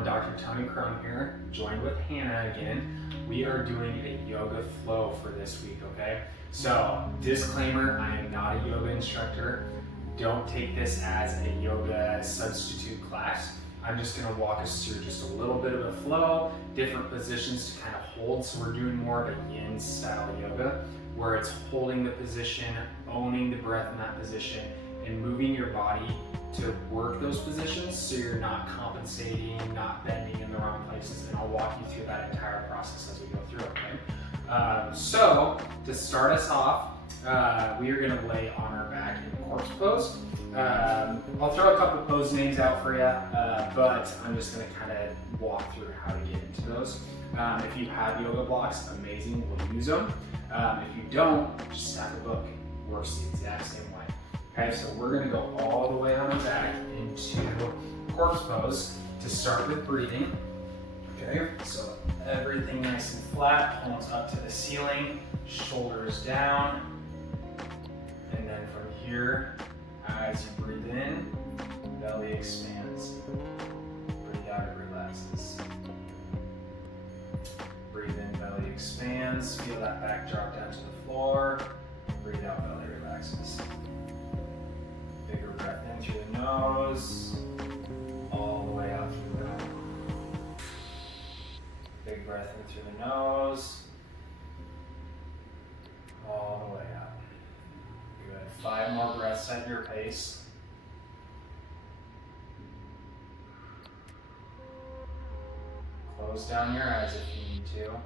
everyone, Dr. Tony Crone here, joined with Hannah again. We are doing a yoga flow for this week, okay? So, disclaimer, I am not a yoga instructor. Don't take this as a yoga substitute class. I'm just gonna walk us through just a little bit of a flow, different positions to kind of hold. So we're doing more of a yin style yoga, where it's holding the position, owning the breath in that position, and moving your body to work those positions so you're not compensating, not bending in the wrong places, and I'll walk you through that entire process as we go through, okay? So, to start us off, we are gonna lay on our back in corpse pose. I'll throw a couple pose names out for you, but I'm just gonna kind of walk through how to get into those. If you have yoga blocks, amazing, we'll use them. If you don't, just stack a book, works the exact same way. Okay, so we're gonna go all the way on our back into corpse pose to start with breathing. Okay, so everything nice and flat, palms up to the ceiling, shoulders down. And then from here, as you breathe in, belly expands. Breathe out, it relaxes. Breathe in, belly expands. Feel that back drop down to the floor. Breathe out, belly relaxes. Bigger breath in through the nose, all the way out through the mouth. Big breath in through the nose, all the way out. Good. 5 more breaths at your pace. Close down your eyes if you need to.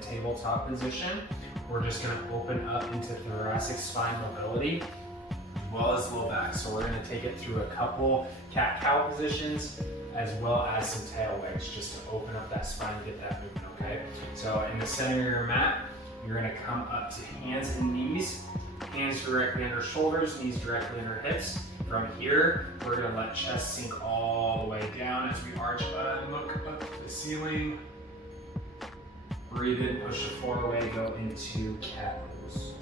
Tabletop position. We're just going to open up into thoracic spine mobility as well as low back. So we're going to take it through a couple cat-cow positions as well as some tail wags just to open up that spine and get that movement, okay? So in the center of your mat, you're going to come up to hands and knees, hands directly under shoulders, knees directly under hips. From here, we're going to let chest sink all the way down as we arch up and look up to the ceiling. Breathe in, push the floor away, go into cat pose.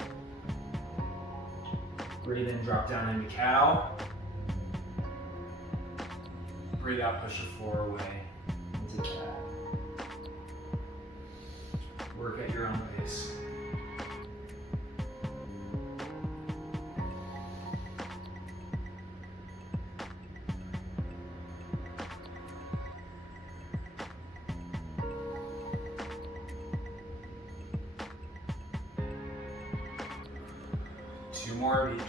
Breathe in, drop down into cow. Breathe out, push the floor away into cat. Work at your own pace. Two more of each.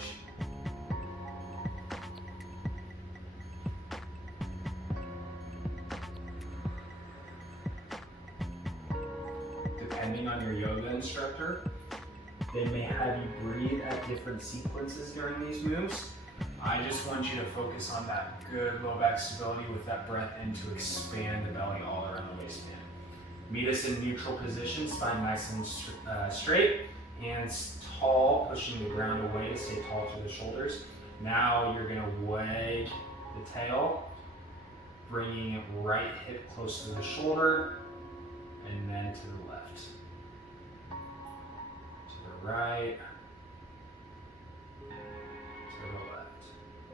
Depending on your yoga instructor, they may have you breathe at different sequences during these moves. I just want you to focus on that good low back stability with that breath in to expand the belly all around the waistband. Meet us in neutral position, spine nice and straight, hands tall, pushing the ground away to stay tall through the shoulders. Now you're gonna wag the tail, bringing right hip close to the shoulder, and then to the left. To the right, to the left.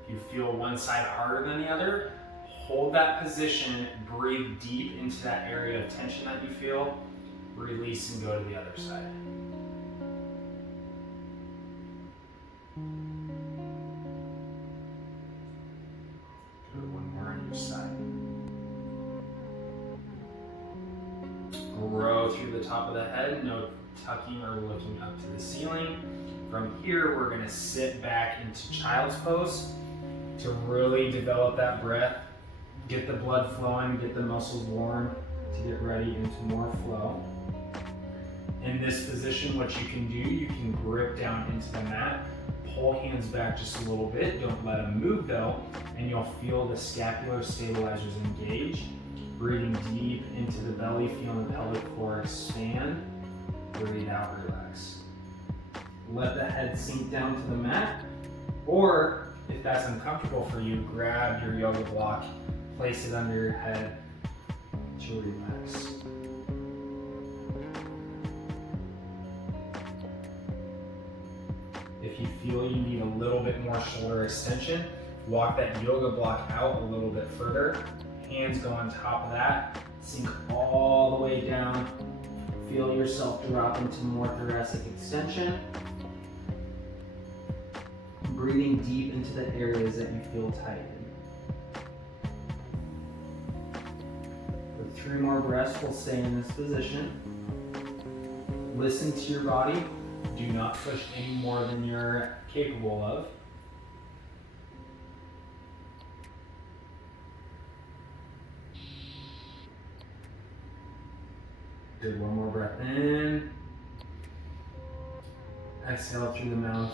If you feel one side harder than the other, hold that position, breathe deep into that area of tension that you feel, release and go to the other side. One more on each side. Grow through the top of the head, no tucking or looking up to the ceiling. From here, we're going to sit back into child's pose to really develop that breath, get the blood flowing, get the muscles warm to get ready into more flow. In this position, what you can do, you can grip down into the mat, pull hands back just a little bit, don't let them move though, and you'll feel the scapular stabilizers engage. Breathing deep into the belly, feeling the pelvic floor expand. Breathe out, relax. Let the head sink down to the mat, or if that's uncomfortable for you, grab your yoga block, place it under your head to relax. If you feel you need a little bit more shoulder extension, walk that yoga block out a little bit further. Hands go on top of that, sink all the way down. Feel yourself drop into more thoracic extension. Breathing deep into the areas that you feel tight in. For 3 more breaths, we'll stay in this position. Listen to your body. Do not push any more than you're capable of. Good, 1 more breath in. Exhale through the mouth.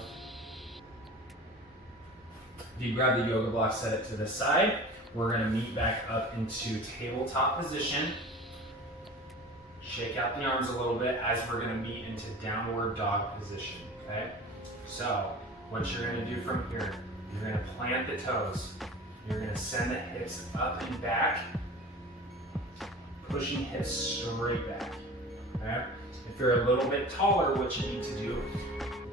If you grab the yoga block, set it to the side. We're gonna meet back up into tabletop position. Shake out the arms a little bit as we're gonna meet into downward dog position, okay? So, what you're gonna do from here, you're gonna plant the toes. You're gonna send the hips up and back, pushing hips straight back, okay? If you're a little bit taller, what you need to do,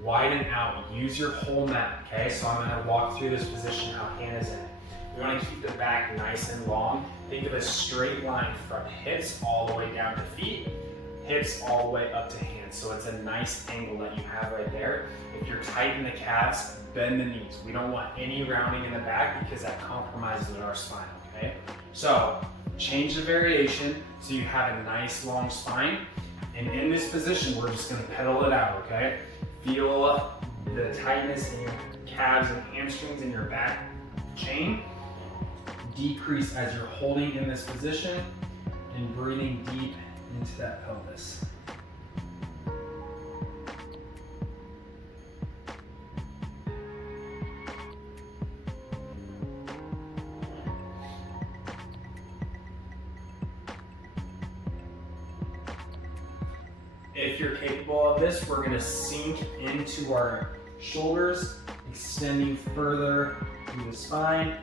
widen out, use your whole mat, okay? So I'm gonna walk through this position how Hannah's in it. You wanna keep the back nice and long. Think of a straight line from hips all the way down to feet, hips all the way up to hands. So it's a nice angle that you have right there. If you're tight in the calves, bend the knees. We don't want any rounding in the back because that compromises our spine, okay? So change the variation so you have a nice long spine. And in this position, we're just gonna pedal it out, okay? Feel the tightness in your calves and hamstrings in your back chain. Decrease as you're holding in this position and breathing deep into that pelvis. If you're capable of this, we're going to sink into our shoulders, extending further through the spine.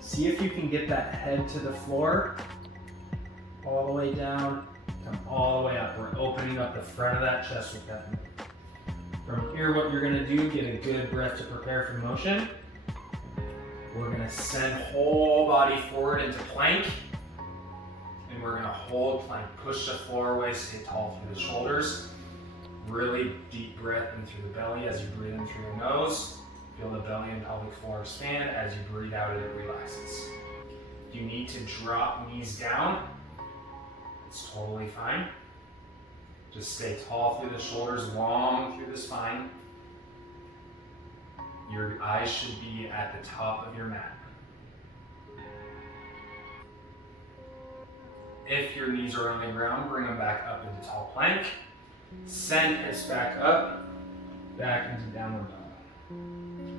See if you can get that head to the floor, all the way down, come all the way up. We're opening up the front of that chest with that. From here, what you're going to do, get a good breath to prepare for motion. We're going to send whole body forward into plank. And we're going to hold plank. Push the floor away, stay tall through the shoulders. Really deep breath in through the belly as you breathe in through your nose. Feel the belly and pelvic floor expand. As you breathe out, it relaxes. If you need to drop knees down, it's totally fine. Just stay tall through the shoulders, long through the spine. Your eyes should be at the top of your mat. If your knees are on the ground, bring them back up into tall plank. Send hips back up, back into downward dog.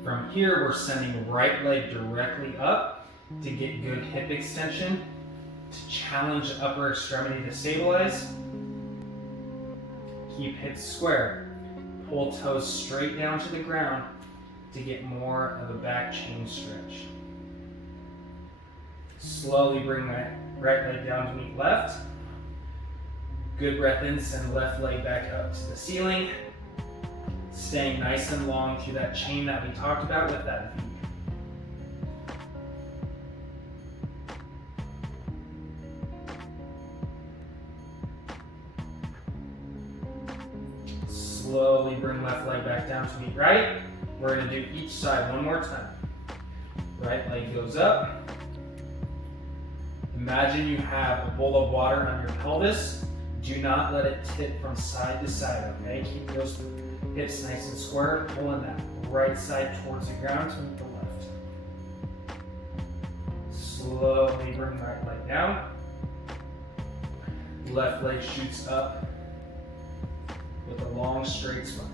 From here, we're sending right leg directly up to get good hip extension, to challenge the upper extremity to stabilize. Keep hips square. Pull toes straight down to the ground to get more of a back chain stretch. Slowly bring that right leg down to meet left. Good breath in, send left leg back up to the ceiling. Staying nice and long through that chain that we talked about with that V. Slowly bring left leg back down to meet right. We're going to do each side one more time. Right leg goes up. Imagine you have a bowl of water on your pelvis. Do not let it tip from side to side, okay? Keep those hips nice and square, pulling that right side towards the ground to meet the left. Slowly bring right leg down. Left leg shoots up with a long straight spine.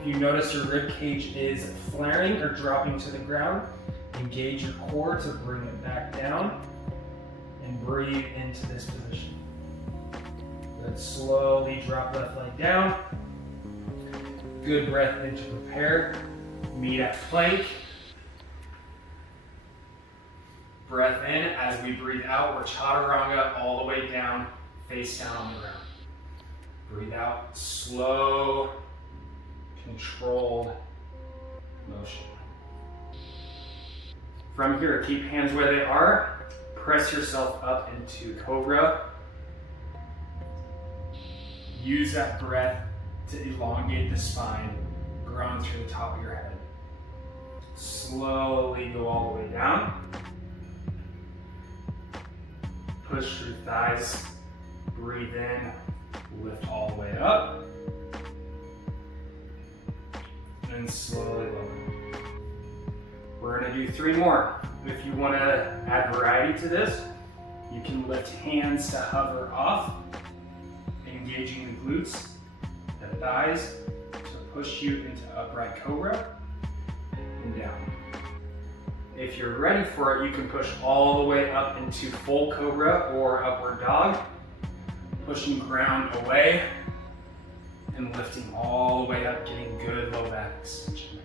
If you notice your rib cage is flaring or dropping to the ground, engage your core to bring it back down. and breathe into this position. Then slowly drop left leg down. Good breath in to prepare. Meet at plank. Breath in. As we breathe out, we're chaturanga all the way down, face down on the ground. Breathe out, slow, controlled motion. From here, keep hands where they are. Press yourself up into cobra. Use that breath to elongate the spine, growing through the top of your head. Slowly go all the way down. Push through thighs. Breathe in. Lift all the way up. And slowly lower. We're going to do 3 more. If you want to add variety to this, you can lift hands to hover off, engaging the glutes, the thighs, to push you into upright cobra and down. If you're ready for it, you can push all the way up into full cobra or upward dog, pushing ground away and lifting all the way up, getting good low back extension.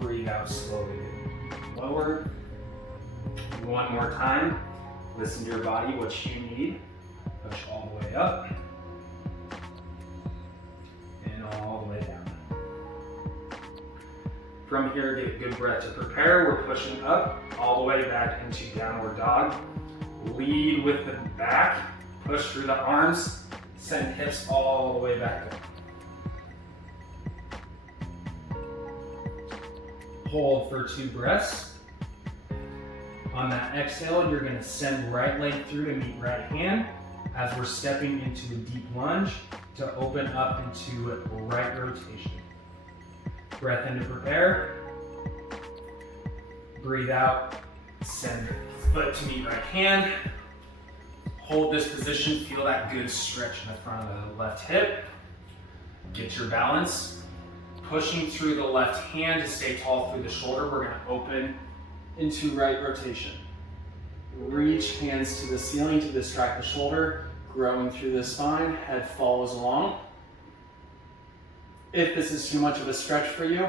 Breathe out slowly. Lower. 1 more time. Listen to your body, what you need. Push all the way up and all the way down. From here, get good breath to prepare. We're pushing up all the way back into downward dog. Lead with the back. Push through the arms. Send hips all the way back up. Hold for 2 breaths. On that exhale, you're going to send right leg through to meet right hand as we're stepping into a deep lunge to open up into right rotation. Breath in to prepare. Breathe out. Send foot to meet right hand. Hold this position. Feel that good stretch in the front of the left hip. Get your balance. Pushing through the left hand to stay tall through the shoulder. We're going to open into right rotation. Reach hands to the ceiling to distract the shoulder. Growing through the spine. Head follows along. If this is too much of a stretch for you,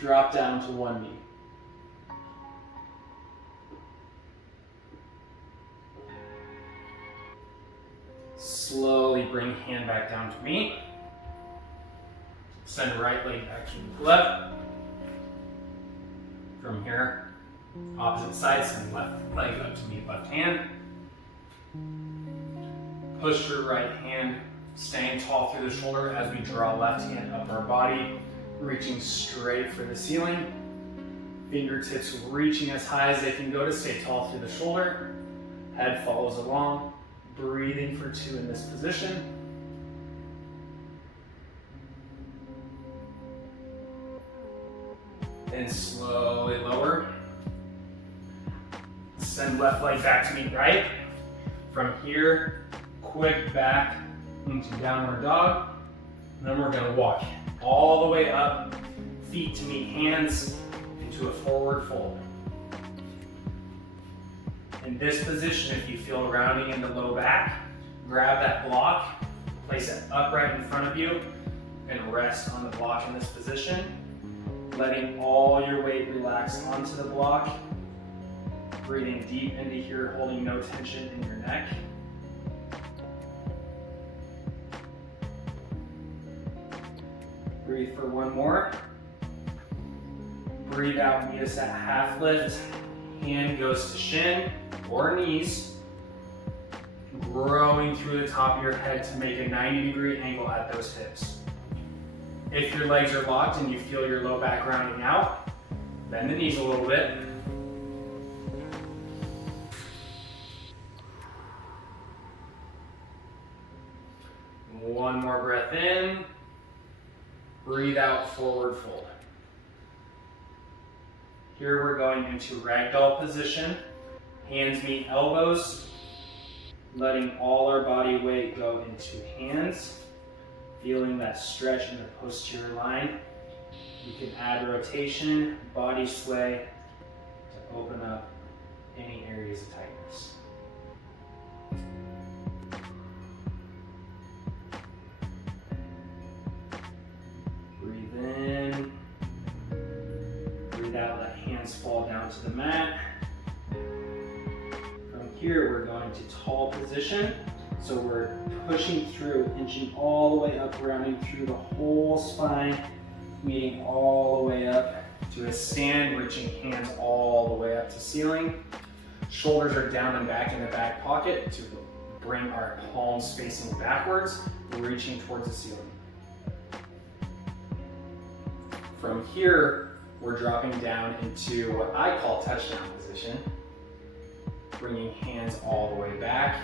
drop down to 1 knee. Slowly bring hand back down to meet. Send right leg back to left. From here, opposite side, send left leg up to meet left hand. Push your right hand, staying tall through the shoulder as we draw left hand up our body, reaching straight for the ceiling. Fingertips reaching as high as they can go to stay tall through the shoulder. Head follows along. Breathing for 2 in this position. And slowly lower. Send left leg back to meet right. From here, quick back into downward dog. And then we're going to walk all the way up, feet to meet hands, into a forward fold. In this position, if you feel rounding in the low back, grab that block, place it upright in front of you, and rest on the block in this position, letting all your weight relax onto the block, breathing deep into here, holding no tension in your neck. Breathe for 1 more. Breathe out, meet us at half lift. Hand goes to shin or knees, growing through the top of your head to make a 90-degree angle at those hips. If your legs are locked and you feel your low back rounding out, bend the knees a little bit. One more breath in. Breathe out, forward fold. Here we're going into ragdoll position. Hands meet elbows, letting all our body weight go into hands, feeling that stretch in the posterior line. You can add rotation, body sway to open up any areas of tightness. Breathe in. Breathe out, let hands fall down to the mat. From here, we're going to tall position. So we're pushing through, inching all the way up, rounding through the whole spine, meeting all the way up to a stand, reaching hands all the way up to ceiling. Shoulders are down and back in the back pocket to bring our palms facing backwards, reaching towards the ceiling. From here, we're dropping down into what I call touchdown position, bringing hands all the way back,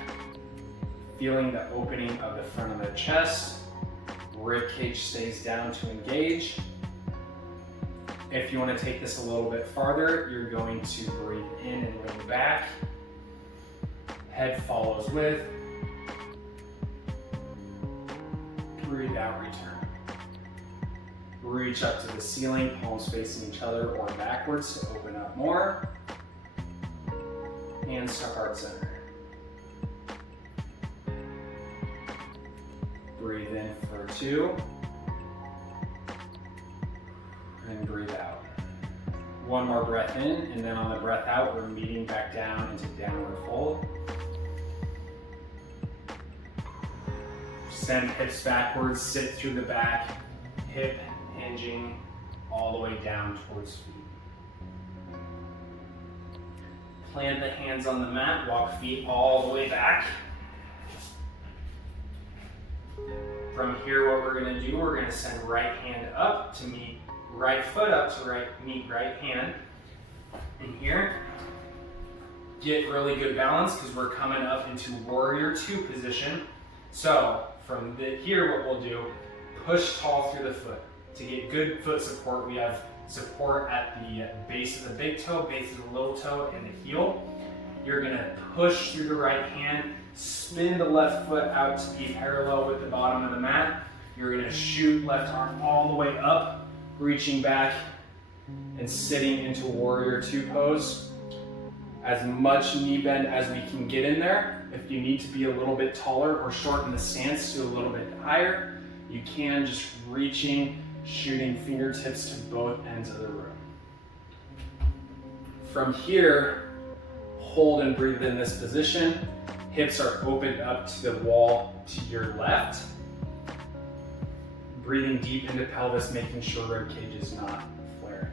feeling the opening of the front of the chest, rib cage stays down to engage. If you want to take this a little bit farther, you're going to breathe in and lean back. Head follows with. Breathe out, return. Reach up to the ceiling, palms facing each other or backwards to open up more. Hands to heart center. Breathe in for 2. And breathe out. One more breath in, and then on the breath out, we're meeting back down into downward fold. Send hips backwards, sit through the back, hip hinging all the way down towards feet. Plant the hands on the mat, walk feet all the way back. From here, what we're gonna do, we're gonna send right hand up to meet right foot up to meet right hand. In here, get really good balance because we're coming up into warrior 2 position. So from here, what we'll do, push tall through the foot. To get good foot support, we have support at the base of the big toe, base of the little toe, and the heel. You're gonna push through the right hand, spin the left foot out to be parallel with the bottom of the mat. You're gonna shoot left arm all the way up, reaching back and sitting into warrior 2 pose. As much knee bend as we can get in there. If you need to be a little bit taller or shorten the stance to a little bit higher, you can, just reaching, shooting fingertips to both ends of the room. From here, hold and breathe in this position. Hips are opened up to the wall to your left. Breathing deep into pelvis, making sure rib cage is not flaring.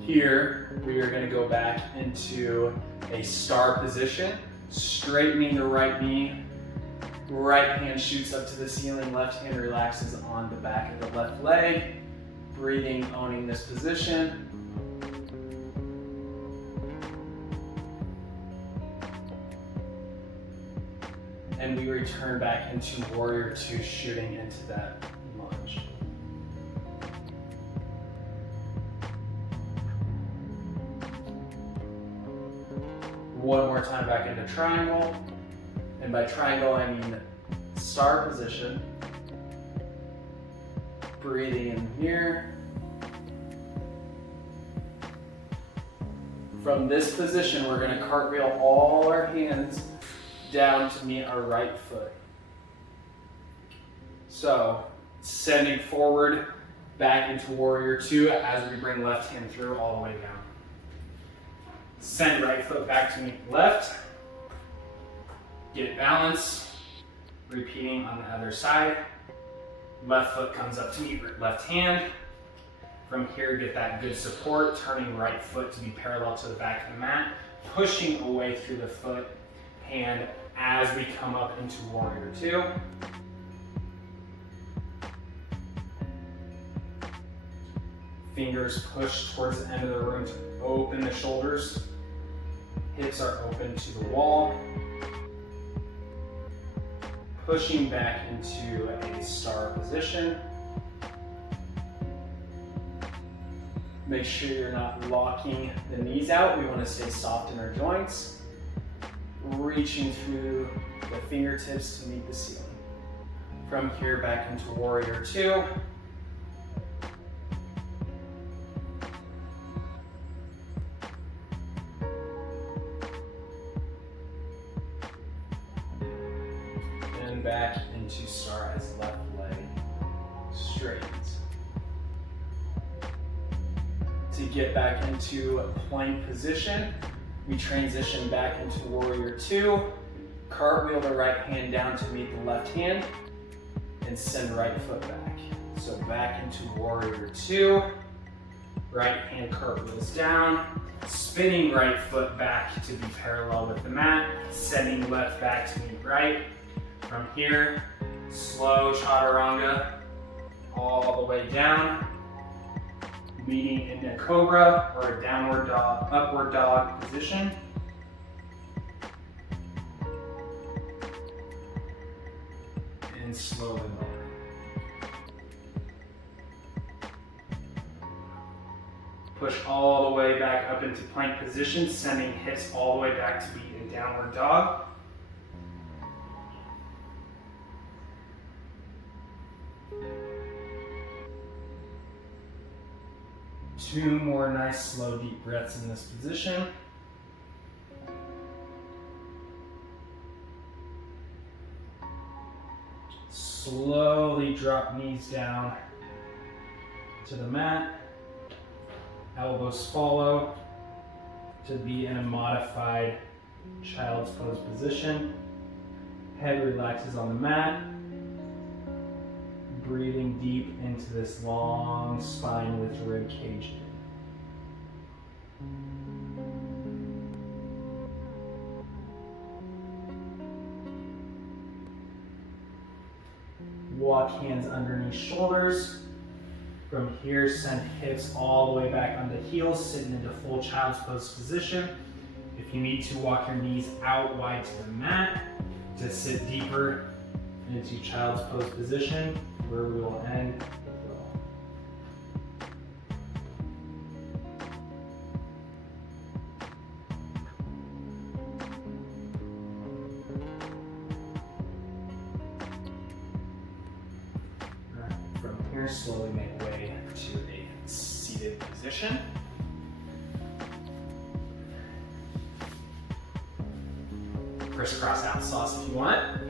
Here, we are going to go back into a star position, straightening the right knee. Right hand shoots up to the ceiling, left hand relaxes on the back of the left leg. Breathing, owning this position. And we return back into warrior 2, shooting into that lunge. One more time back into triangle. And by triangle, I mean star position. Breathing in here. From this position, we're going to cartwheel all our hands down to meet our right foot. So, sending forward back into warrior 2 as we bring left hand through all the way down. Send right foot back to meet left. Get balance. Repeating on the other side. Left foot comes up to meet left hand. From here, get that good support, turning right foot to be parallel to the back of the mat, pushing away through the foot, hand as we come up into warrior 2. Fingers push towards the end of the room to open the shoulders. Hips are open to the wall. Pushing back into a star position. Make sure you're not locking the knees out. We want to stay soft in our joints. Reaching through the fingertips to meet the ceiling. From here, back into warrior 2. back into start as left leg straightens. To get back into plank position, we transition back into warrior two. Cartwheel the right hand down to meet the left hand and send right foot back. So back into warrior two. Right hand cartwheels down. Spinning right foot back to be parallel with the mat. Sending left back to meet right. From here, slow chaturanga all the way down. Meeting in a cobra or a downward dog, upward dog position. And slowly lower. Push all the way back up into plank position, sending hips all the way back to be in downward dog. Two more nice, slow, deep breaths in this position. Slowly drop knees down to the mat. Elbows follow to be in a modified child's pose position. Head relaxes on the mat. Breathing deep into this long spine with rib cage. Walk hands underneath shoulders. From here, send hips all the way back onto heels, sitting into full child's pose position. If you need to, walk your knees out wide to the mat to sit deeper into child's pose position, where we will end the flow. From here, slowly make way to a seated position. Crisscross applesauce if you want.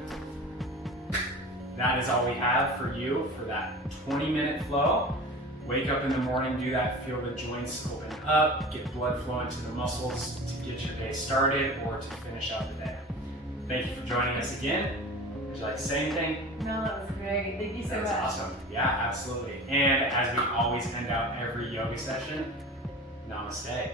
That is all we have for you for that 20-minute flow. Wake up in the morning, do that, feel the joints open up, get blood flowing to the muscles to get your day started or to finish out the day. Thank you for joining us again. Would you like to say anything? No, that was great. Thank you so much. That's awesome. Yeah, absolutely. And as we always end out every yoga session, namaste.